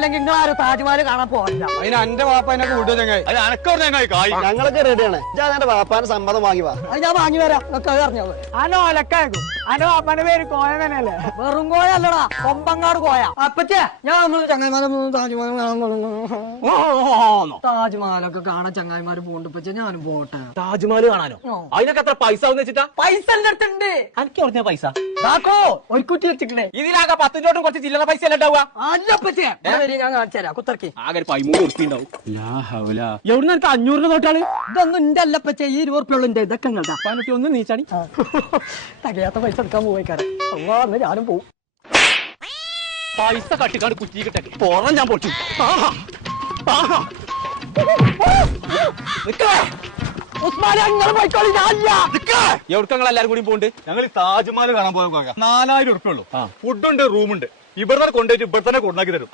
അല്ലെങ്കിൽ നിങ്ങൾ ആരും താജ്മഹൽ കാണാൻ പോകില്ല. അതിന് എന്റെ വാപ്പനെ കൂട്ടുക ചങ്ങായി. അത് അനക്കോട് ചങ്ങായി കായ്. ഞങ്ങളൊക്കെ റെഡിയാണ്. എന്റെ വാപ്പാന് സമ്മതം വാങ്ങി വാ. അത് ഞാൻ വാങ്ങി വരാം. നിങ്ങൾക്ക് അത് അറിഞ്ഞോ? അനോ ഒലക്കാക്കും. അനോ അപ്പന്റെ പേര് കോയ തന്നെയല്ലേ? വെറും കോയ അല്ലടാ, കൊമ്പങ്ങാട് കോയ. അപ്പച്ചേ ഞാൻ ചങ്ങായിമാരെ താജ്മഹലൊക്കെ കാണാൻ ചങ്ങായിമാര് പോകണ്ട്. ഇപ്പച്ചേ ഞാനും പോട്ടെ. താജ്മഹൽ കാണാനോ? അതിനൊക്കെ എത്ര പൈസ ആവുന്ന വെച്ചിട്ടാ? പൈസ എന്റെ അടുത്തുണ്ട്. എനിക്ക് പറഞ്ഞ പൈസ ഒരു കുറ്റി വെച്ചിട്ടേ. ഇതിലാകെ 10 രൂപ കുറച്ച് ചില്ലറ പൈസ അല്ല ഉണ്ടാവുക. അല്ലപ്പച്ചേ ഞാൻ കാണിച്ചു തരാം. കുത്തർക്കി ആകെ 13 ഉറുപ്പിക ഉണ്ടാവും. എവിടുന്ന് എനിക്ക് 500 നോട്ടാള്? ഇതൊന്നും എന്റെ അല്ലപ്പച്ചേ, ഈ 20 ഉറുപ്പിക ഉണ്ട്. ഇതൊക്കെ ഇങ്ങോട്ടാ. ഒന്ന് നീച്ചാണി. തകയാത്ത പൈസ എടുക്കാൻ പോയിക്കാരെ. അന്ന് ഞാനും പോവും. പൈസ കട്ടിക്കാണ്ട് കുറ്റി കിട്ടേ പോറാൻ ഞാൻ പൊട്ടി. എവിടങ്ങൾ എല്ലാരും കൂടി പോണ്ട്? ഞങ്ങൾ താജ്മഹൽ കാണാൻ പോയ 4000 ഉറുപ്പ ഉള്ളൂ. ഫുഡുണ്ട്, റൂമുണ്ട്. ഇവിടെ കൊണ്ടുപോയിട്ട് ഇവിടെ തന്നെ കൊണ്ടാക്കി തരും.